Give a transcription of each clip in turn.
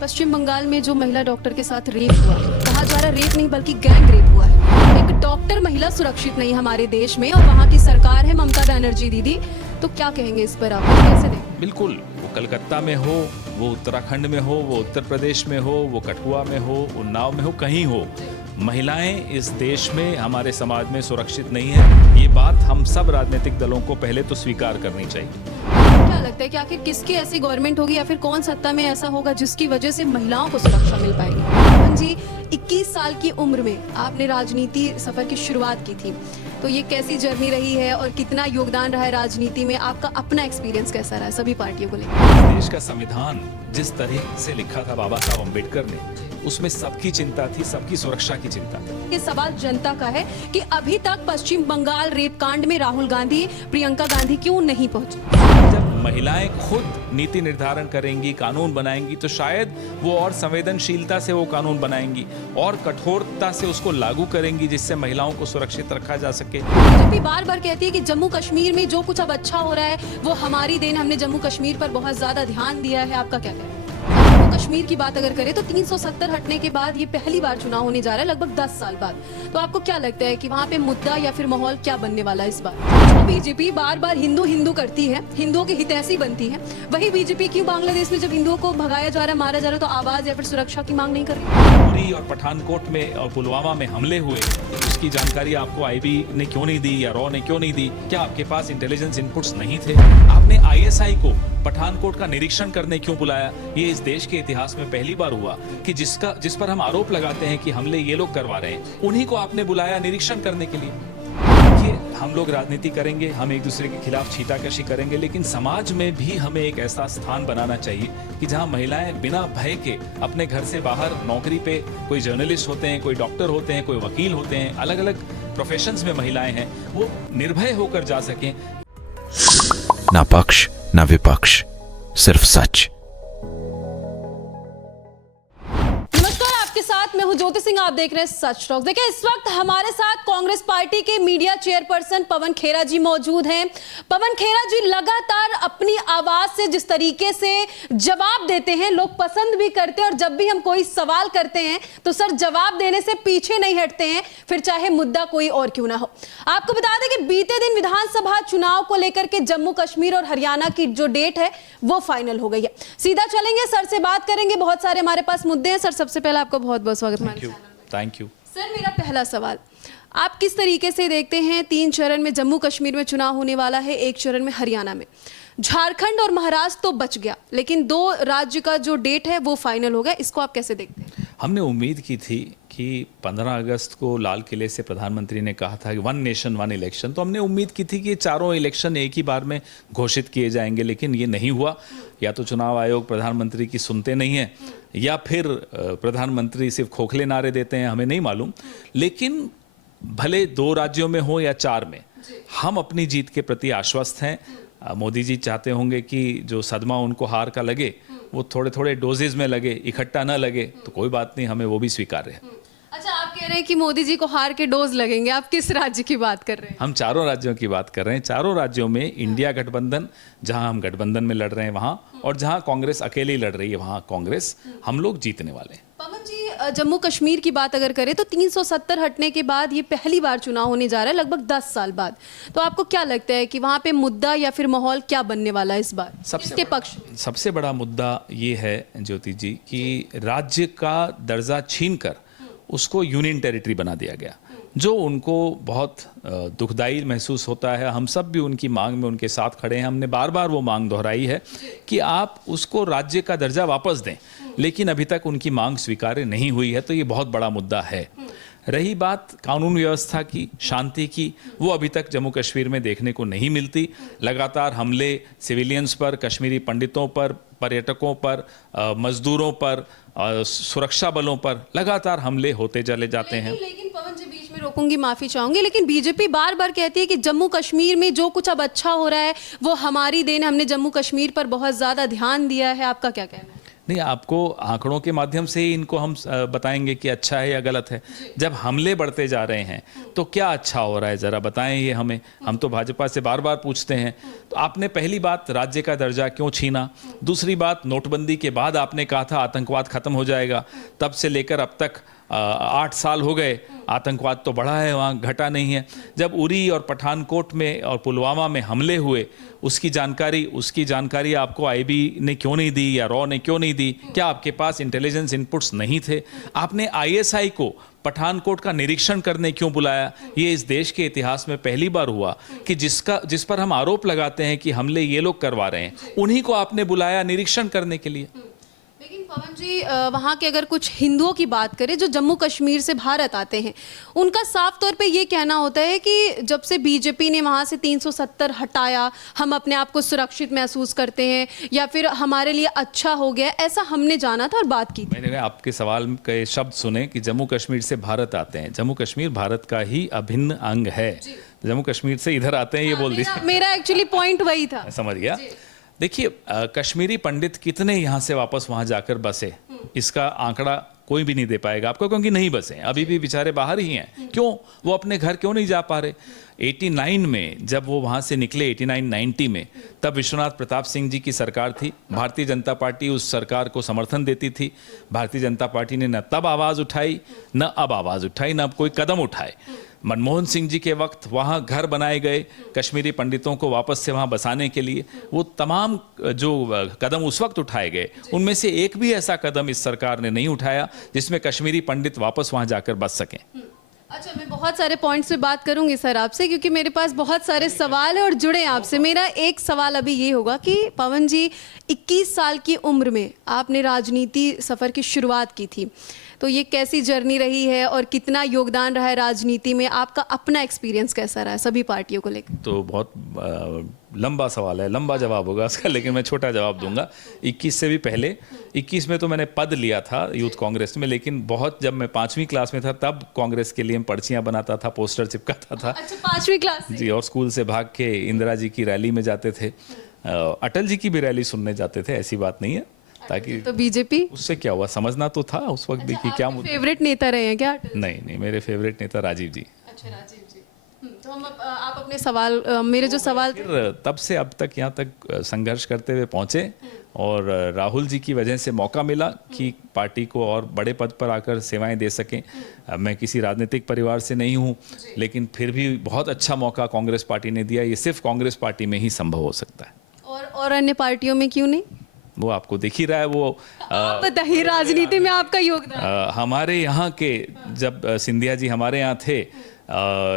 पश्चिम बंगाल में जो महिला डॉक्टर के साथ रेप हुआ, कहा जा रहा रेप नहीं बल्कि गैंग रेप हुआ है। एक डॉक्टर महिला सुरक्षित नहीं हमारे देश में और वहाँ की सरकार है ममता बनर्जी दीदी, तो क्या कहेंगे इस पर आप, कैसे देखें? बिल्कुल, वो कलकत्ता में हो, वो उत्तराखंड में हो, वो उत्तर प्रदेश में हो, वो कठुआ में हो, उन्नाव में हो, कहीं हो, महिलाएं इस देश में हमारे समाज में सुरक्षित नहीं है। ये बात हम सब राजनीतिक दलों को पहले तो स्वीकार करनी चाहिए। क्या लगता है कि आखिर किसकी ऐसी गवर्नमेंट होगी या फिर कौन सत्ता में ऐसा होगा जिसकी वजह से महिलाओं को सुरक्षा मिल पाएगी? पवन जी, 21 साल की उम्र में आपने राजनीति सफर की शुरुआत की थी, तो ये कैसी जर्नी रही है और कितना योगदान रहा है राजनीति में? आपका अपना एक्सपीरियंस कैसा रहा है सभी पार्टियों को लेकर? देश का संविधान जिस तरह से लिखा था बाबा साहब अम्बेडकर ने, उसमें सबकी चिंता थी, सबकी सुरक्षा की चिंता थी। ये सवाल जनता का है कि अभी तक पश्चिम बंगाल रेप कांड में राहुल गांधी, प्रियंका गांधी क्यों नहीं पहुंची? जब महिलाएं खुद नीति निर्धारण करेंगी, कानून बनाएंगी, तो शायद वो और संवेदनशीलता से वो कानून बनाएंगी और कठोरता से उसको लागू करेंगी, जिससे महिलाओं को सुरक्षित रखा जा सके। बीजेपी बार बार कहती है कि जम्मू कश्मीर में जो कुछ अब अच्छा हो रहा है वो हमारी देन, हमने जम्मू कश्मीर पर बहुत ज्यादा ध्यान दिया है। आपका क्या कहना है? जम्मू कश्मीर की बात अगर करें तो 370 हटने के बाद ये पहली बार चुनाव होने जा रहा है, लगभग 10 साल बाद। तो आपको क्या लगता है कि वहाँ पे मुद्दा या फिर माहौल क्या बनने वाला है इस बार? बीजेपी बार बार हिंदू हिंदू करती है, हिंदुओं की हितैषी बनती है, वही बीजेपी क्यों बांग्लादेश में जब हिंदुओं को भगाया जा रहा है, मारा जा रहा है, तो आवाज या फिर सुरक्षा की मांग नहीं कर रही? उरी और पठानकोट में और पुलवामा में हमले हुए, उसकी जानकारी आपको आईबी ने क्यों नहीं दी या रॉ ने क्यों नहीं दी? क्या आपके पास इंटेलिजेंस इनपुट्स नहीं थे? आपने आईएसआई को पठानकोट का निरीक्षण करने क्यों बुलाया? ये इस देश के इतिहास में पहली बार हुआ कि जिस पर हम आरोप लगाते हैं कि हमले ये लोग करवा रहे हैं, उन्हीं को आपने बुलाया निरीक्षण करने के लिए। देखिए, हम लोग राजनीति करेंगे, हम एक दूसरे के खिलाफ छींटाकशी करेंगे, लेकिन समाज में भी हमें एक ऐसा स्थान बनाना चाहिए कि जहां महिलाएं बिना भय के अपने घर से बाहर नौकरी पे, कोई जर्नलिस्ट होते हैं, कोई डॉक्टर होते हैं, कोई वकील होते हैं, अलग अलग प्रोफेशंस में महिलाएं हैं, वो निर्भय होकर जा सकें। ना पक्ष ना विपक्ष, सिर्फ सच। साथ मैं हूं ज्योति सिंह, आप देख रहे हैं सच टॉक। देखिए, इस वक्त हमारे साथ कांग्रेस पार्टी के मीडिया चेयरपर्सन पवन खेरा जी मौजूद हैं। पवन खेरा जी लगातार अपनी आवाज से जिस तरीके से जवाब देते हैं, लोग पसंद भी करते हैं, और जब भी हम कोई सवाल करते हैं तो सर जवाब देने से पीछे नहीं हटते हैं, फिर चाहे मुद्दा कोई और क्यों ना हो। आपको बता दें कि बीते दिन विधानसभा चुनाव को लेकर के जम्मू कश्मीर और हरियाणा की जो डेट है वो फाइनल हो गई है। सीधा चलेंगे, सर से बात करेंगे, बहुत सारे हमारे पास मुद्दे हैं। सर, सबसे पहले आपको बहुत बहुत स्वागत। Thank you. सर, मेरा पहला सवाल, आप किस तरीके से देखते हैं 3 चरण में जम्मू कश्मीर में चुनाव होने वाला है, 1 चरण में हरियाणा में? झारखंड और महाराष्ट्र तो बच गया, लेकिन 2 राज्य का जो डेट है वो फाइनल हो गया, इसको आप कैसे देखते हैं? हमने उम्मीद की थी कि 15 अगस्त को लाल किले से प्रधानमंत्री ने कहा था कि 1 नेशन 1 इलेक्शन, तो हमने उम्मीद की थी कि ये चारों इलेक्शन एक ही बार में घोषित किए जाएंगे, लेकिन ये नहीं हुआ। या तो चुनाव आयोग प्रधानमंत्री की सुनते नहीं है, या फिर प्रधानमंत्री सिर्फ खोखले नारे देते हैं, हमें नहीं मालूम। लेकिन भले 2 राज्यों में हो या 4 में, हम अपनी जीत के प्रति आश्वस्त हैं। मोदी जी चाहते होंगे कि जो सदमा उनको हार का लगे वो थोड़े थोड़े डोजेज में लगे, इकट्ठा ना लगे, तो कोई बात नहीं, हमें वो भी स्वीकार्य है। अच्छा, आप कह रहे हैं कि मोदी जी को हार के डोज लगेंगे, आप किस राज्य की बात कर रहे हैं? हम चारों राज्यों की बात कर रहे हैं। चारों राज्यों में इंडिया गठबंधन, जहां हम गठबंधन में लड़ रहे हैं वहां, और जहां कांग्रेस अकेले लड़ रही है वहां कांग्रेस, हम लोग जीतने वाले हैं। पवन जी, जम्मू कश्मीर की बात अगर करें तो 370 हटने के बाद ये पहली बार चुनाव होने जा रहा है, लगभग 10 साल बाद। तो आपको क्या लगता है कि वहाँ पे मुद्दा या फिर माहौल क्या बनने वाला है इस बार, किसके पक्ष में? सबसे बड़ा मुद्दा ये है ज्योति जी कि राज्य का दर्जा छीनकर उसको यूनियन टेरिटरी बना दिया गया, जो उनको बहुत दुखदाई महसूस होता है। हम सब भी उनकी मांग में उनके साथ खड़े हैं। हमने बार बार वो मांग दोहराई है कि आप उसको राज्य का दर्जा वापस दें, लेकिन अभी तक उनकी मांग स्वीकार्य नहीं हुई है, तो ये बहुत बड़ा मुद्दा है। रही बात कानून व्यवस्था की, शांति की, वो अभी तक जम्मू कश्मीर में देखने को नहीं मिलती। लगातार हमले सिविलियंस पर, कश्मीरी पंडितों पर, पर्यटकों पर, मजदूरों पर, सुरक्षा बलों पर लगातार हमले होते चले जाते हैं। लेकिन पवन जी, बीच में रोकूंगी, माफी चाहूंगी, लेकिन बीजेपी बार बार कहती है कि जम्मू कश्मीर में जो कुछ अब अच्छा हो रहा है वो हमारी देन, हमने जम्मू कश्मीर पर बहुत ज्यादा ध्यान दिया है। आपका क्या कहना है? नहीं, आपको आंकड़ों के माध्यम से ही इनको हम बताएंगे कि अच्छा है या गलत है। जब हमले बढ़ते जा रहे हैं तो क्या अच्छा हो रहा है, जरा बताएं ये हमें। हम तो भाजपा से बार बार पूछते हैं। तो आपने पहली बात राज्य का दर्जा क्यों छीना, दूसरी बात नोटबंदी के बाद आपने कहा था आतंकवाद खत्म हो जाएगा, तब से लेकर अब तक 8 साल हो गए, आतंकवाद तो बढ़ा है, वहाँ घटा नहीं है। जब उरी और पठानकोट में और पुलवामा में हमले हुए उसकी जानकारी आपको आईबी ने क्यों नहीं दी या रॉ ने क्यों नहीं दी? क्या आपके पास इंटेलिजेंस इनपुट्स नहीं थे? आपने आईएसआई को पठानकोट का निरीक्षण करने क्यों बुलाया? ये इस देश के इतिहास में पहली बार हुआ कि जिस पर हम आरोप लगाते हैं कि हमले ये लोग करवा रहे हैं, उन्हीं को आपने बुलाया निरीक्षण करने के लिए। लेकिन पवन जी, वहाँ के अगर कुछ हिंदुओं की बात करें जो जम्मू कश्मीर से भारत आते हैं, उनका साफ तौर पे ये कहना होता है कि जब से बीजेपी ने वहाँ से 370 हटाया, हम अपने आप को सुरक्षित महसूस करते हैं या फिर हमारे लिए अच्छा हो गया, ऐसा हमने जाना था और बात की थी। मैंने आपके सवाल के शब्द सुने कि जम्मू कश्मीर से भारत आते हैं। जम्मू कश्मीर भारत का ही अभिन्न अंग है। जम्मू कश्मीर से इधर आते हैं, ये बोल दीजिए। मेरा एक्चुअली पॉइंट वही था। समझ गया। देखिए, कश्मीरी पंडित कितने यहाँ से वापस वहाँ जाकर बसे, इसका आंकड़ा कोई भी नहीं दे पाएगा आपको, क्योंकि नहीं बसे, अभी भी बेचारे बाहर ही हैं। क्यों? वो अपने घर क्यों नहीं जा पा रहे? 89 में जब वो वहाँ से निकले, 89-90 में, तब विश्वनाथ प्रताप सिंह जी की सरकार थी। भारतीय जनता पार्टी उस सरकार को समर्थन देती थी। भारतीय जनता पार्टी ने न तब आवाज़ उठाई, न अब आवाज़ उठाई, न अब कोई कदम उठाए। मनमोहन सिंह जी के वक्त वहाँ घर बनाए गए कश्मीरी पंडितों को वापस से वहाँ बसाने के लिए। वो तमाम जो कदम उस वक्त उठाए गए, उनमें से एक भी ऐसा कदम इस सरकार ने नहीं उठाया जिसमें कश्मीरी पंडित वापस वहाँ जाकर बस सकें। अच्छा, मैं बहुत सारे पॉइंट्स पे बात करूंगी सर आपसे, क्योंकि मेरे पास बहुत सारे सवाल हैं और जुड़े हैं आपसे। मेरा एक सवाल अभी ये होगा कि पवन जी, 21 साल की उम्र में आपने राजनीति सफ़र की शुरुआत की थी, तो ये कैसी जर्नी रही है और कितना योगदान रहा है राजनीति में? आपका अपना एक्सपीरियंस कैसा रहा है सभी पार्टियों को लेकर? तो बहुत लंबा सवाल है, लंबा जवाब होगा उसका, लेकिन मैं छोटा जवाब दूंगा। 21 से भी पहले, 21 में तो मैंने पद लिया था यूथ कांग्रेस में, लेकिन बहुत, जब मैं 5वीं क्लास में था तब कांग्रेस के लिए पर्चियां बनाता था, पोस्टर चिपकाता था। अच्छा, 5वीं क्लास से? जी, और स्कूल से भाग के इंदिरा जी की रैली में जाते थे, अटल जी की भी रैली सुनने जाते थे, ऐसी बात नहीं है। ताकि तो बीजेपी, उससे क्या हुआ, समझना तो था उस वक्त भी कि क्या मुद्दा। फेवरेट नेता रहे हैं क्या? नहीं, मेरे फेवरेट नेता राजीव जी। अच्छा, राजीव जी। तो हम आप अपने सवाल, मेरे जो सवाल थे, फिर तब से अब तक यहाँ तक संघर्ष करते हुए पहुँचे, और राहुल जी की वजह से मौका मिला कि पार्टी को और बड़े पद पर आकर सेवाएं दे सकें। मैं किसी राजनीतिक परिवार से नहीं हूँ, लेकिन फिर भी बहुत अच्छा मौका कांग्रेस पार्टी ने दिया। ये सिर्फ कांग्रेस पार्टी में ही संभव हो सकता है। और अन्य पार्टियों में क्यों नहीं? वो आपको दिख ही रहा है। वो आप बताइए, राजनीति में आपका योगदान। हमारे यहाँ के, जब सिंधिया जी हमारे यहाँ थे,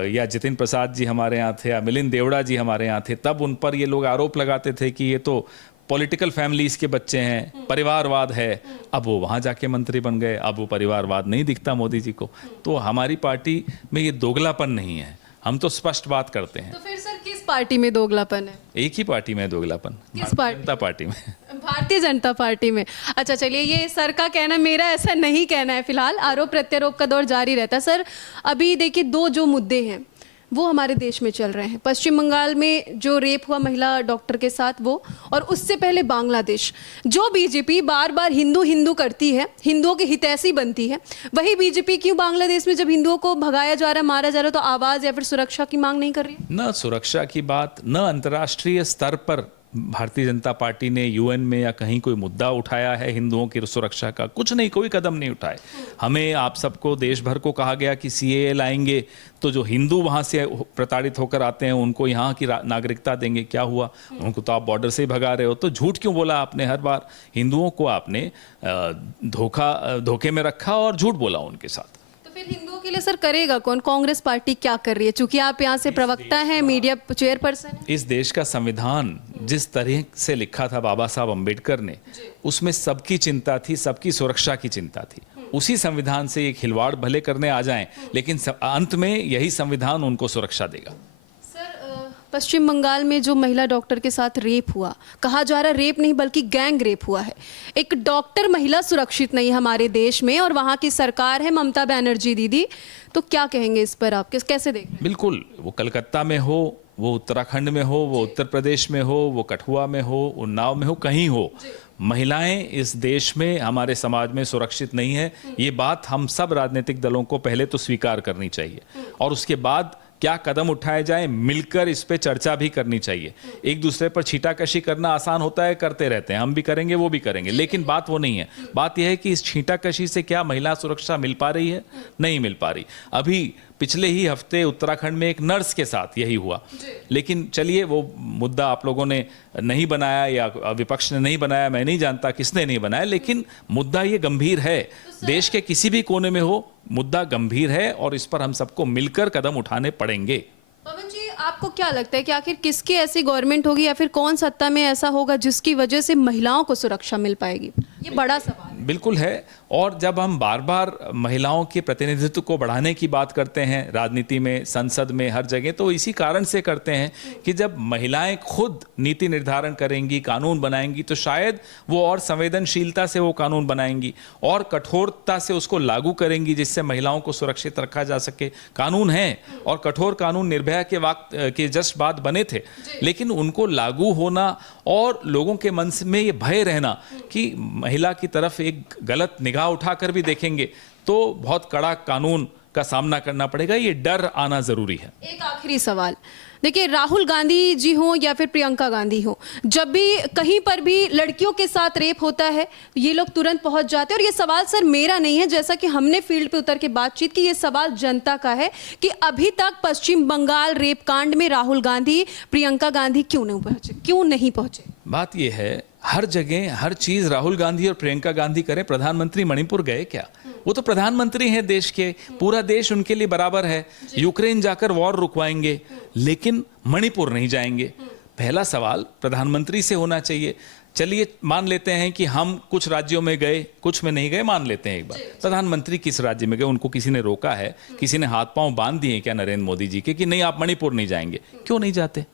या जितिन प्रसाद जी हमारे यहाँ थे, या मिलिंद देवड़ा जी हमारे यहाँ थे, तब उन पर ये लोग आरोप लगाते थे कि ये तो पॉलिटिकल फैमिलीज के बच्चे हैं, परिवारवाद है। अब वो वहाँ जाके मंत्री बन गए, अब वो परिवारवाद नहीं दिखता मोदी जी को। तो हमारी पार्टी में ये दोगलापन नहीं है, हम तो स्पष्ट बात करते हैं। तो फिर सर किस पार्टी में दोगलापन है? एक ही पार्टी में दोगलापन, किस पार्टी? जनता पार्टी में। भारतीय जनता पार्टी में। अच्छा, चलिए, ये सर का कहना, मेरा ऐसा नहीं कहना है। फिलहाल आरोप प्रत्यारोप का दौर जारी रहता है। सर, अभी देखिए, दो जो मुद्दे हैं वो हमारे देश में चल रहे हैं। पश्चिम बंगाल में जो रेप हुआ महिला डॉक्टर के साथ, वो, और उससे पहले बांग्लादेश। जो बीजेपी बार बार हिंदू हिंदू करती है, हिंदुओं की हितैषी बनती है, वही बीजेपी क्यों बांग्लादेश में जब हिंदुओं को भगाया जा रहा है, मारा जा रहा है, तो आवाज़ या फिर सुरक्षा की मांग नहीं कर रही है? न सुरक्षा की बात, न अंतर्राष्ट्रीय स्तर पर भारतीय जनता पार्टी ने यूएन में या कहीं कोई मुद्दा उठाया है हिंदुओं की सुरक्षा का। कुछ नहीं, कोई कदम नहीं उठाए। हमें, आप सबको, देश भर को कहा गया कि सीएए लाएंगे तो जो हिंदू वहाँ से प्रताड़ित होकर आते हैं उनको यहाँ की नागरिकता देंगे। क्या हुआ? उनको तो आप बॉर्डर से ही भगा रहे हो। तो झूठ क्यों बोला आपने? हर बार हिंदुओं को आपने धोखे में रखा और झूठ बोला उनके साथ। फिर हिंदुओं के लिए सर करेगा कौन? कांग्रेस पार्टी क्या कर रही है? चूंकि आप यहाँ से प्रवक्ता हैं, मीडिया चेयरपर्सन हैं। इस देश का संविधान जिस तरह से लिखा था बाबा साहब अम्बेडकर ने, उसमें सबकी चिंता थी, सबकी सुरक्षा की चिंता थी। उसी संविधान से ये खिलवाड़ भले करने आ जाएं, लेकिन अंत में यही संविधान उनको सुरक्षा देगा। पश्चिम बंगाल में जो महिला डॉक्टर के साथ रेप हुआ, कहा जा रहा है रेप नहीं बल्कि गैंग रेप हुआ है। एक डॉक्टर महिला सुरक्षित नहीं हमारे देश में, और वहाँ की सरकार है ममता बनर्जी दीदी। तो क्या कहेंगे इस पर आप, कैसे देख रहे हैं? बिल्कुल, वो कलकत्ता में हो, वो उत्तराखंड में हो, वो उत्तर प्रदेश में हो, वो कठुआ में हो, उन्नाव में हो, कहीं हो, महिलाएं इस देश में, हमारे समाज में सुरक्षित नहीं है। ये बात हम सब राजनीतिक दलों को पहले तो स्वीकार करनी चाहिए और उसके बाद क्या कदम उठाए जाए, मिलकर इस पे चर्चा भी करनी चाहिए। एक दूसरे पर छींटाकशी करना आसान होता है, करते रहते हैं, हम भी करेंगे, वो भी करेंगे, लेकिन बात वो नहीं है। बात यह है कि इस छींटाकशी से क्या महिला सुरक्षा मिल पा रही है? नहीं मिल पा रही। अभी पिछले ही हफ्ते उत्तराखंड में एक नर्स के साथ यही हुआ, लेकिन चलिए वो मुद्दा आप लोगों ने नहीं बनाया या विपक्ष ने नहीं बनाया, मैं नहीं जानता किसने नहीं बनाया, लेकिन मुद्दा ये गंभीर है। देश के किसी भी कोने में हो, मुद्दा गंभीर है और इस पर हम सबको मिलकर कदम उठाने पड़ेंगे। पवन जी, आपको क्या लगता है कि आखिर किसकी ऐसी गवर्नमेंट होगी या फिर कौन सत्ता में ऐसा होगा जिसकी वजह से महिलाओं को सुरक्षा मिल पाएगी? ये बड़ा सवाल है। बिल्कुल है। और जब हम बार बार महिलाओं के प्रतिनिधित्व को बढ़ाने की बात करते हैं राजनीति में, संसद में, हर जगह, तो इसी कारण से करते हैं कि जब महिलाएं खुद नीति निर्धारण करेंगी, कानून बनाएंगी, तो शायद वो और संवेदनशीलता से वो कानून बनाएंगी और कठोरता से उसको लागू करेंगी, जिससे महिलाओं को सुरक्षित रखा जा सके। कानून है और कठोर कानून निर्भया के वक्त के जस्ट बाद बने थे, लेकिन उनको लागू होना और लोगों के मन में ये भय रहना कि महिला की तरफ एक गलत निगाह उठाकर भी देखेंगे तो बहुत कड़ा कानून का सामना करना पड़ेगा, ये डर आना जरूरी है। एक आखिरी सवाल, देखिए, राहुल गांधी जी हो या फिर प्रियंका गांधी हो, जब भी कहीं पर भी लड़कियों के साथ रेप होता है ये लोग तुरंत पहुंच जाते हैं। और ये सवाल सर मेरा नहीं है, जैसा कि हमने फील्ड पे उतर के बातचीत की, ये सवाल जनता का है कि अभी तक पश्चिम बंगाल रेप कांड में राहुल गांधी, प्रियंका गांधी क्यों नहीं पहुंचे? बात यह है, हर जगह हर चीज राहुल गांधी और प्रियंका गांधी करें। प्रधानमंत्री मणिपुर गए क्या? वो तो प्रधानमंत्री हैं देश के, पूरा देश उनके लिए बराबर है। यूक्रेन जाकर वॉर रुकवाएंगे, लेकिन मणिपुर नहीं जाएंगे। पहला सवाल प्रधानमंत्री से होना चाहिए। चलिए मान लेते हैं कि हम कुछ राज्यों में गए, कुछ में नहीं गए, मान लेते हैं एक बार। प्रधानमंत्री किस राज्य में गए, उनको किसी ने रोका है? किसी ने हाथ पांव बांध दिए क्या नरेंद्र मोदी जी के कि नहीं आप मणिपुर नहीं जाएंगे? क्यों नहीं जाते?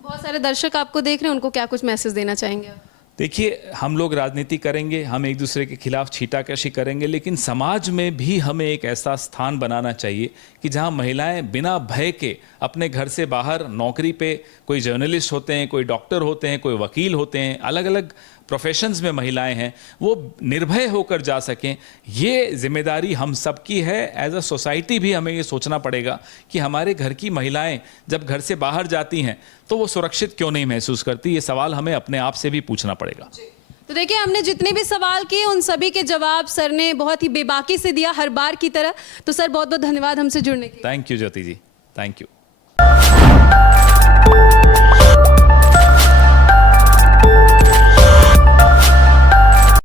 बहुत सारे दर्शक आपको देख रहे हैं, उनको क्या कुछ मैसेज देना चाहेंगे? देखिए, हम लोग राजनीति करेंगे, हम एक दूसरे के खिलाफ छींटाकशी करेंगे, लेकिन समाज में भी हमें एक ऐसा स्थान बनाना चाहिए कि जहां महिलाएं बिना भय के अपने घर से बाहर नौकरी पे, कोई जर्नलिस्ट होते हैं, कोई डॉक्टर होते हैं, कोई वकील होते हैं, अलग अलग प्रोफेशंस में महिलाएं हैं, वो निर्भय होकर जा सकें। ये जिम्मेदारी हम सबकी है। एज अ सोसाइटी भी हमें ये सोचना पड़ेगा कि हमारे घर की महिलाएं जब घर से बाहर जाती हैं तो वो सुरक्षित क्यों नहीं महसूस करती? ये सवाल हमें अपने आप से भी पूछना पड़ेगा। तो देखिए, हमने जितने भी सवाल किए उन सभी के जवाब सर ने बहुत ही बेबाकी से दिया, हर बार की तरह। तो सर बहुत बहुत धन्यवाद हमसे जुड़ने के लिए। Thank you Jyoti ji, thank you.